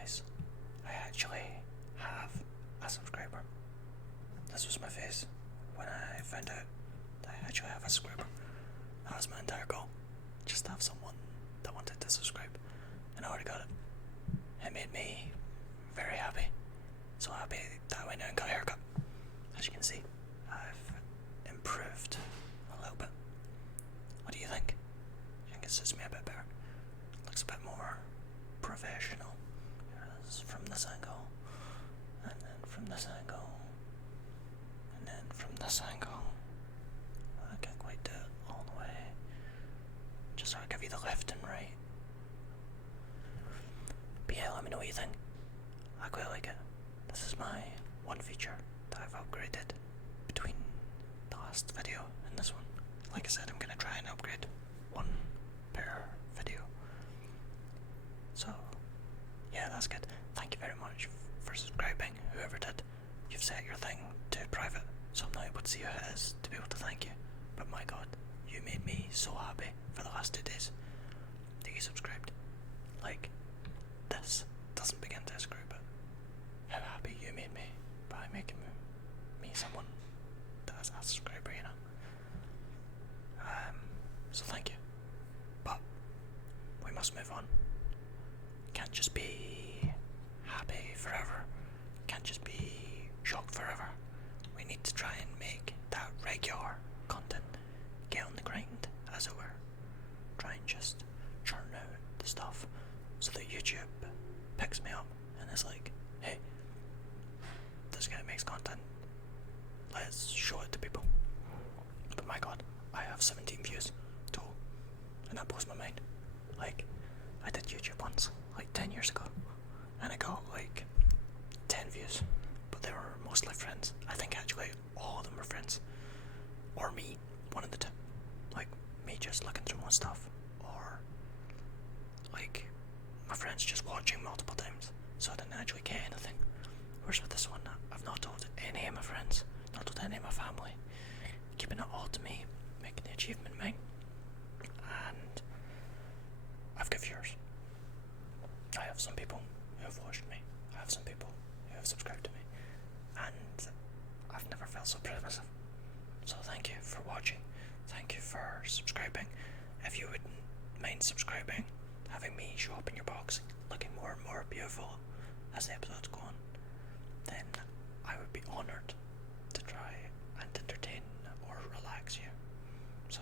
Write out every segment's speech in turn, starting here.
guys, I actually have a subscriber. This was my face when I found out that I actually have a subscriber. That was my entire goal. Just to have someone that wanted to subscribe. And I already got it. It made me very happy. So happy that I went out and got a haircut. As you can see, I've improved a little bit. What do you think? I think it suits me a bit better. Looks a bit more professional. From this angle, and then from this angle, and then from this angle. I can't quite do it all the way. Just so I give you the left and right. But yeah, let me know what you think. I quite like it. This is my one feature that I've upgraded between the last video and this one. Like I said, I'm gonna try and upgrade one per video. So yeah, that's good. Thank you very much for subscribing, whoever did. You've set your thing to private, so I'm not able to see who it is to be able to thank you. But my god, you made me so happy for the last 2 days that you subscribed. Like, this doesn't begin to describe it. How happy you made me by making me someone that has a subscriber, you know. So thank you. But we must move on. Can't just be happy forever. Can't just be shocked forever. We need to try and make that regular content. Get on the grind, as it were. Try and just churn out the stuff so that YouTube picks me up and is like, hey, this guy makes content. Let's show it to people. But my god, I have 17 views total. And that blows my mind. Like, I did YouTube once, like 10 years ago, and I got like 10 views, but they were mostly friends. I think actually all of them were friends, or me, one of the two. Like me just looking through my stuff, or like my friends just watching multiple times, so I didn't actually get anything. Whereas with this one, I've not told any of my friends, not told any of my family, keeping it all to me, making the achievement mine, and I've got viewers. I have some people who have watched me. I have some people who have subscribed to me. And I've never felt so proud of myself. So thank you for watching. Thank you for subscribing. If you wouldn't mind subscribing, having me show up in your box, looking more and more beautiful as the episodes go on, then I would be honoured to try and entertain or relax you. So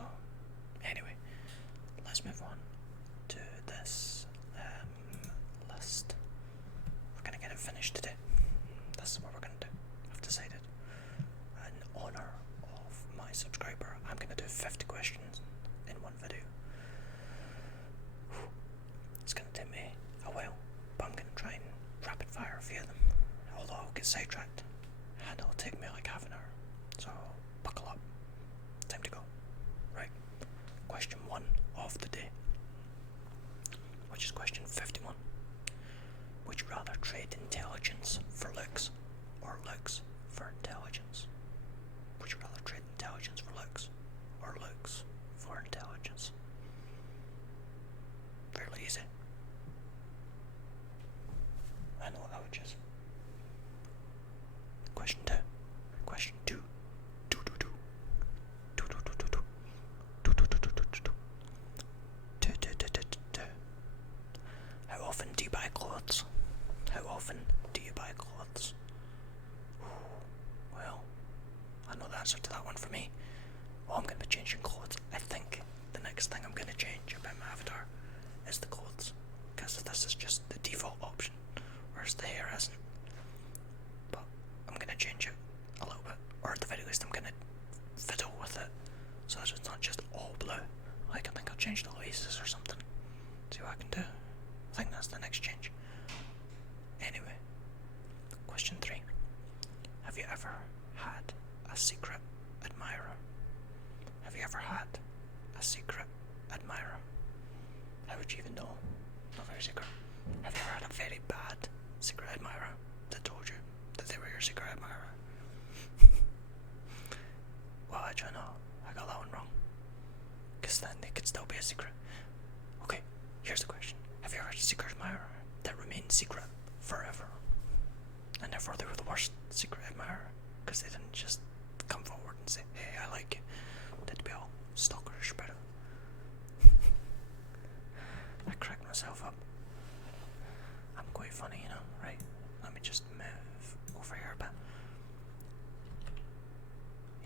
anyway, let's move on to this list. We're gonna get it finished today. This is what we're gonna do. I've decided. In honour of my subscriber, I'm gonna do 50 questions in one video. It's gonna take me a while, but I'm gonna try and rapid fire a few of them. Although I'll get sidetracked, and it'll take me like half an hour. So buckle up. Time to go. Right. Question 1 of the day, which is question 51. Would you rather trade intelligence for looks, or looks for intelligence? Would you rather trade intelligence for looks, or looks for intelligence? Fairly easy. I know what I would choose. Question 2. Question 2. How often do you buy clothes? How often do you buy clothes? Well, I know the answer to that one for me. Well, I'm going to be changing clothes. I think the next thing I'm going to change about my avatar is the clothes, because this is just the default option, whereas the hair isn't. But I'm going to change it a little bit, or at the very least I'm going to fiddle with it so that it's not just all blue. Like, I think I'll change the laces or something. See what I can do. I think that's the next change. Anyway, question 3. Have you ever had a secret admirer? Have you ever had a secret admirer? How would you even know? Not very secret. Have you ever had a very bad secret admirer that told you that they were your secret admirer? Well, actually no, I got that one wrong, because then they could still be a secret. Okay, here's the question. Have you ever had a secret admirer that remained secret forever. And therefore they were the worst secret admirer, because they didn't just come forward and say, hey, I like you. They'd be all stalkerish about it. I cracked myself up. I'm quite funny, you know, right? Let me just move over here a bit.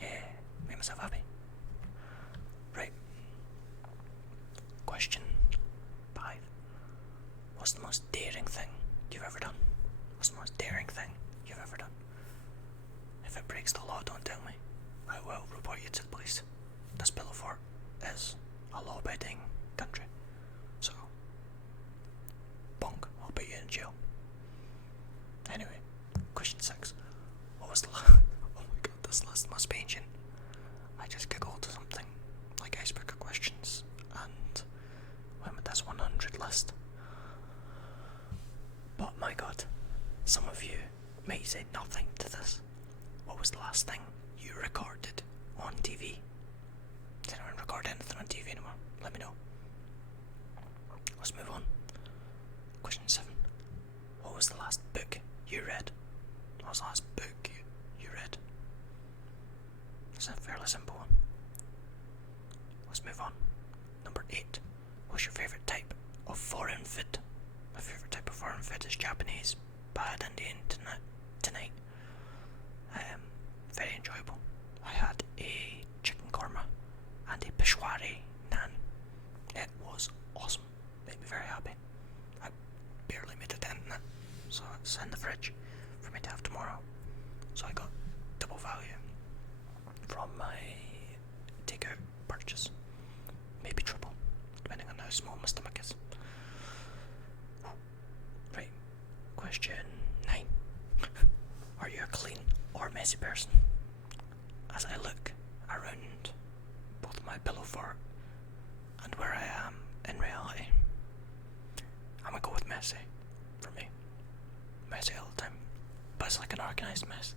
Yeah, made myself happy. Right. Question 5. What's the most daring thing you've ever done? What's the most daring thing you've ever done? If it breaks the law, don't tell me. I will report you to the police. This pillow fort is a law-abiding country. So, bonk, I'll put you in jail. Anyway, question 6. What was the last... Oh my god, this list must be ancient. I just googled something, like icebreaker questions, and went with this 100 list. But my god, some of you may say nothing to this. What was the last thing you recorded on TV? Does anyone record anything on TV anymore? Let me know. Let's move on. Question 7. What was the last book you read? What was the last book you read? It's a fairly simple one. Let's move on. Number 8. What's your favourite type of foreign food? My favourite type of foreign food is Japanese, but I had Indian tonight. Very enjoyable. I had a chicken korma and a peshwari naan. It was awesome. Made me very happy. I barely made a dent in it, so it's in the fridge for me to have tomorrow. So I got double value from my takeout purchase. Maybe triple, depending on how small my stomach is. Right, question 9. Are you a clean or messy person? As I look around both my pillow fort and where I am in reality, I'm gonna go with messy for me. Messy all the time. But it's like an organised mess.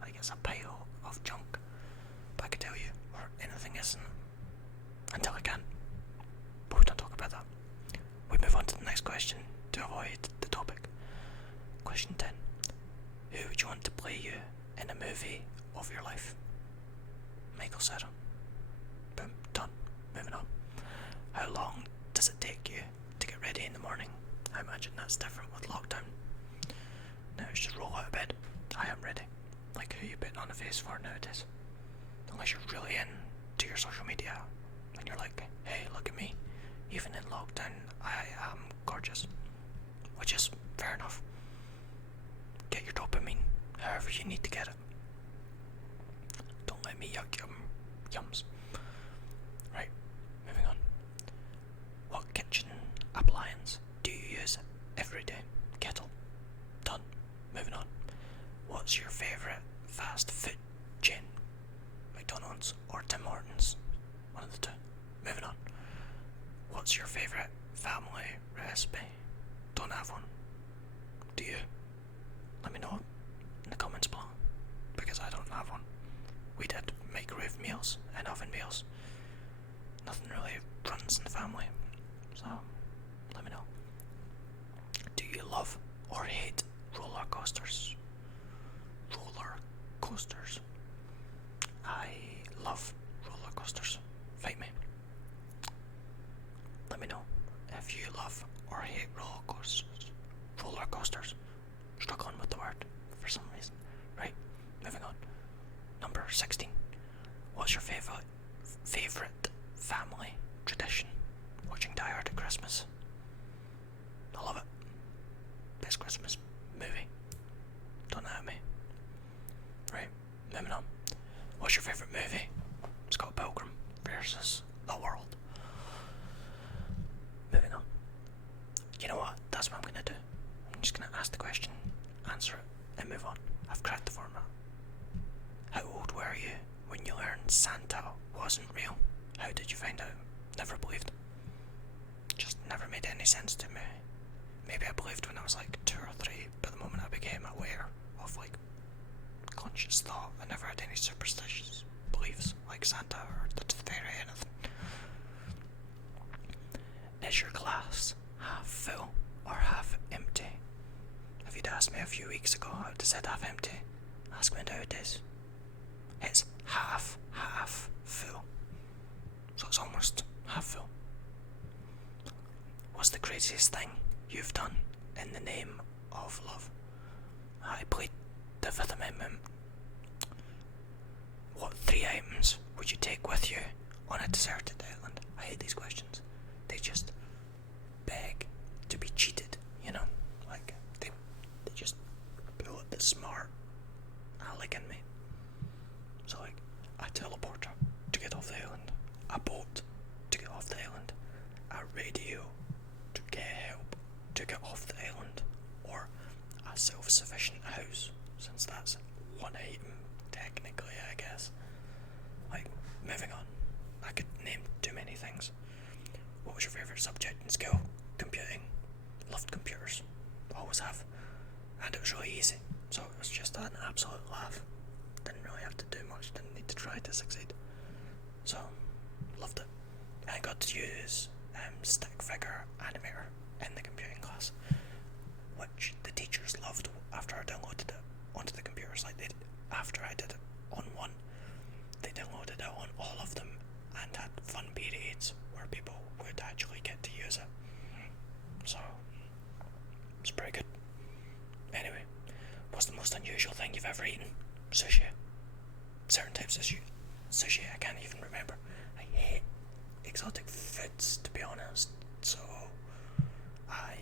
Like it's a pile of junk. But I can tell you where anything isn't until I can. But we don't talk about that. We move on to the next question to avoid the topic. Question 10. Who would you want to play you in a movie of your life? Michael Cera. Boom, done. Moving on. How long does it take you to get ready in the morning? I imagine that's different with lockdown. Now it's just roll out of bed. I am ready. Like who you putting on a face for nowadays? Unless you're really into your social media and you're like, hey, look at me. Even in lockdown, I am gorgeous. Which is fair enough. Get your dopamine however you need to get it. Don't let me yuck yums. Right, moving on. What kitchen appliance do you use every day? Kettle. Done. Moving on. What's your favourite fast food chain? McDonald's or Tim Hortons? One of the two. Moving on. What's your favourite family recipe? Don't have one. Do you? Let me know in the comments below, because I don't have one. We did microwave meals and oven meals. Nothing really runs in the family, so let me know. Do you love or hate roller coasters? Roller coasters. I love roller coasters. Fight me. Let me know if you love or hate roller coasters. Roller coasters. Struggling with the word for some reason. Right, moving on. Number 16. What's your favourite family tradition? Watching Die Hard at Christmas. I love it. Best Christmas movie. Don't at me. Right, moving on. What's your favourite movie? Scott Pilgrim versus the World. Moving on. You know what? That's what I'm gonna do. I'm just gonna ask the question, answer it, and move on. I've cracked the format. How old were you when you learned Santa wasn't real? How did you find out? Never believed. Just never made any sense to me. Maybe I believed when I was like 2 or 3, but the moment I became aware of like conscious thought, I never had any superstitious beliefs like Santa or the Tooth Fairy or anything. Is your glass half full or half empty? Have you asked me a few weeks ago how to set half empty. Ask me how it is. It's half full. So it's almost half full. What's the craziest thing you've done in the name of love? I played the Fifth Amendment. What 3 items would you take with you on a deserted island? I hate these questions. They just beg to be cheated, you know? Like, they just pull at the smart aleck in me. So, like, a teleporter to get off the island, a boat to get off the island, a radio to get help to get off the island, or a self-sufficient house, since that's one item, technically, I guess. Like, moving on. I could name too many things. What was your favourite subject in school? Computing. Loved computers. Always have. And it was really easy, so it was just an absolute laugh. Didn't really have to do much, didn't need to try to succeed. So, loved it. I got to use stick figure animator in the computing class, which the teachers loved after I downloaded it onto the computers. Like, after I did it on one, they downloaded it on all of them and had fun periods where people would actually get to use it. So, it's pretty good. Anyway, what's the most unusual thing you've ever eaten? Sushi. Certain types of sushi I can't even remember. I hate exotic foods, to be honest, so I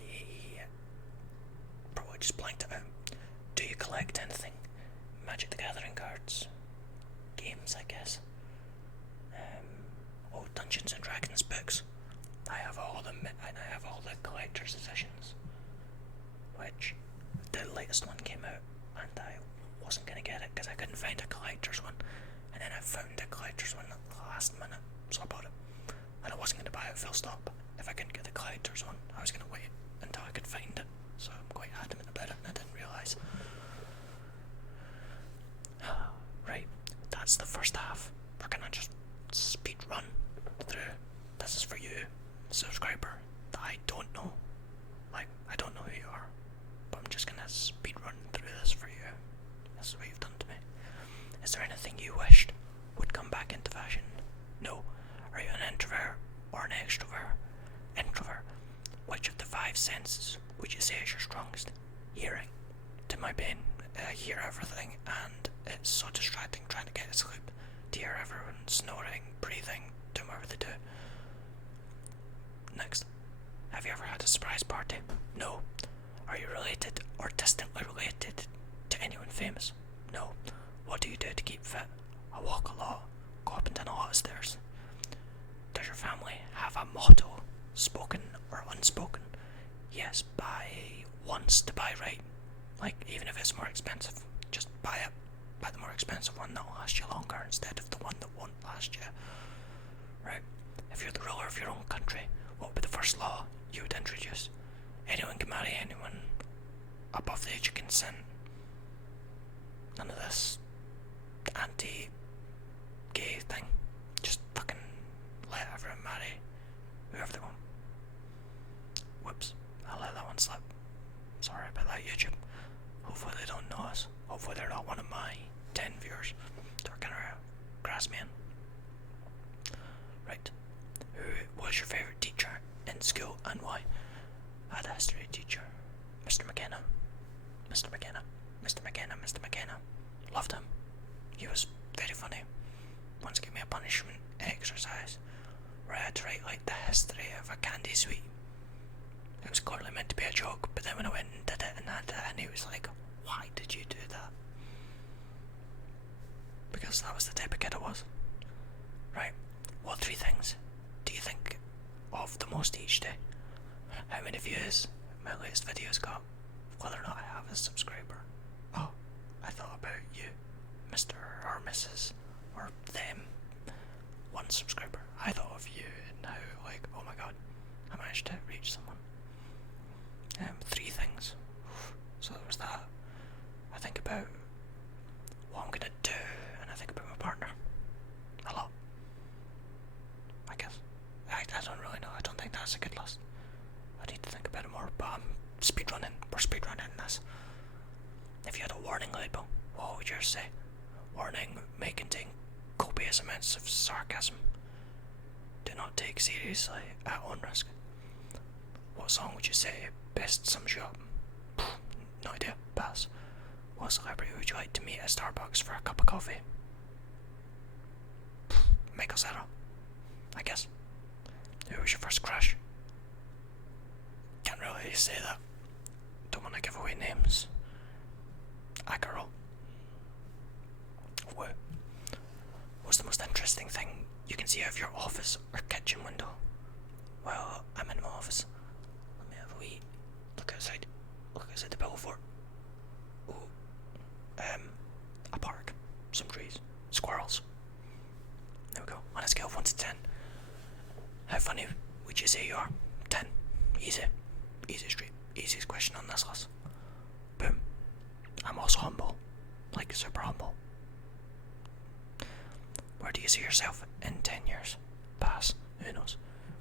probably just blanked it out. Do you collect anything? Magic the Gathering cards, games, I guess. Dungeons and Dragons books. I have all of them, and I have all the collector's editions, which the latest one came out, and I wasn't going to get it because I couldn't find a collector's one, and then I found a collector's one at the last minute, so I bought it. And I wasn't going to buy it full stop. If I couldn't get the collector's one, I was going to wait until I could find it, so I'm quite adamant about it, and I didn't realise. Right, that's the first half. We're going to just speed run through. This is for you, subscriber, that I don't know. Like, I don't know who you are, but I'm just going to speed run through this for you. This is what you've done to me. Is there anything you wished would come back into fashion? No. Are you an introvert or an extrovert? Introvert. Which of the 5 senses would you say is your strongest? Hearing. To my pain, I hear everything, and it's so distracting trying to get to sleep. To hear everyone snoring, breathing, doing whatever they do. Next. Have you ever had a surprise party? No. Are you related or distantly related to anyone famous? No. What do you do to keep fit? I walk a lot, go up and down a lot of stairs. Does your family have a motto, spoken or unspoken? Yes, buy once to buy right. Like, even if it's more expensive, just buy it. Buy the more expensive one that'll last you longer instead of the one that won't last you. Right? If you're the ruler of your own country, what would be the first law you would introduce? Anyone can marry anyone above the age of consent. None of this anti-gay thing. Just fucking let everyone marry whoever they want. Whoops, I let that one slip. Sorry about that, YouTube. Hopefully they don't know us. Hopefully they're not one of my 10 viewers that are gonna grass me in. Right. Who was your favourite teacher in school and why? I had a history teacher, Mr. McKenna. Mr. McKenna. Mr. McKenna. Mr. McKenna. Loved him. He was very funny. Once gave me a punishment exercise where I had to write like the history of a candy sweet. It was clearly meant to be a joke, but then when I went and did it and he was like, why did you do that? Because that was the type of kid I was. Right, what 3 things do you think of the most each day? How many views my latest videos got? Whether or not I have a subscriber. Oh, I thought about you, Mr. or Mrs. or them. 1 subscriber. I thought of you and how, like, oh my god, I managed to reach someone. 3 things. So there was that. I think about what I'm gonna do, and I think about my partner a lot. I guess. I don't really know. I don't think that's a good list. I need to think about it more, but I'm speedrunning. We're speedrunning this. If you had a warning label, what would yours say? Warning may contain copious amounts of sarcasm. Do not take seriously at own risk. What song would you say best sums you up? No idea. Pass. What celebrity would you like to meet at Starbucks for a cup of coffee? Michael Cera, I guess. Who was your first crush? Can't really say that. Don't want to give away names. A girl. What's the most interesting thing you can see out of your office or kitchen window? Well, I'm in my office. Let me have a wee look outside. Look outside the billboard. Ooh. A park. Some trees. Squirrels. There we go. On a scale of 1 to 10. How funny would you say you are? 10. Easy. Easy street. Easiest question on this list. Boom. I'm also humble. Like super humble. Where do you see yourself in 10 years? Pass. Who knows?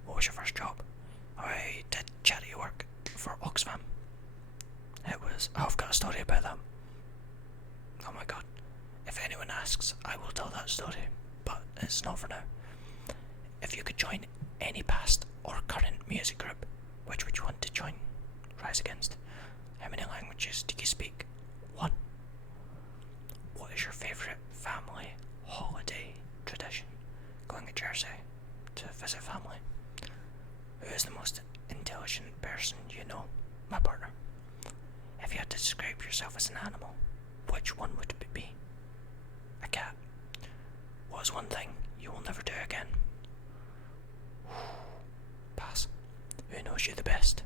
What was your first job? I did charity work for Oxfam. I've got a story about that. Oh my god. If anyone asks, I will tell that story, but it's not for now. If you could join any past or current music group, which would you want to join? Rise Against. How many languages do you speak? 1. What is your favourite family holiday tradition? Going to Jersey to visit family. Who is the most intelligent person you know? My partner. If you had to describe yourself as an animal, which one would it be? A cat. What is one thing you will never do again? Pass. Who knows you the best?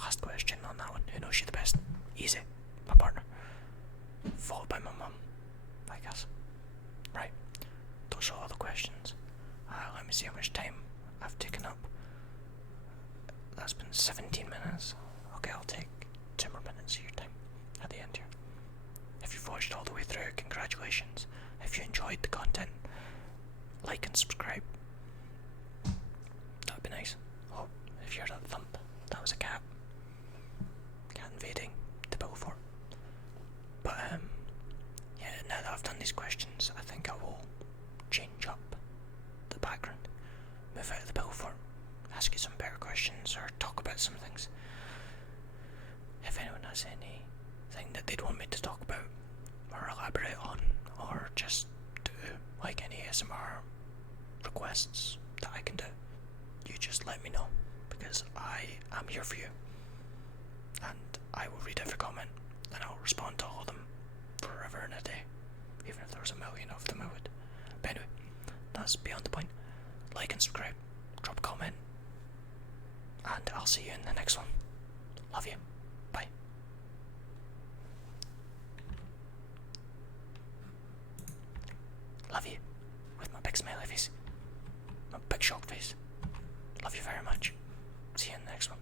Last question on that one. Who knows you the best? Easy. My partner. Followed by my mum, I guess. Right. Those are all the questions. Let me see how much time I've taken up. That's been 17 minutes. Okay, I'll take 2 more minutes of your time at the end here. If you've watched all the way through, congratulations. If you enjoyed the content, like and subscribe. That'd be nice. Oh, if you heard that thump, that was a cat. Cat invading the billboard. But yeah, now that I've done these questions, I think I will change up the background, move out of the billboard, ask you some better questions, or talk about some things. If anyone has anything that they'd want me to talk about, or elaborate on, or just do like any ASMR requests that I can do, you just let me know, because I am here for you, and I will read every comment, and I'll respond to all of them forever and a day, even if there was a million of them I would. But anyway, that's beyond the point. Like and subscribe, drop a comment, and I'll see you in the next one. Love you. Bye. Love you. With my big smiley face. My big shocked face. Love you very much. See you in the next one.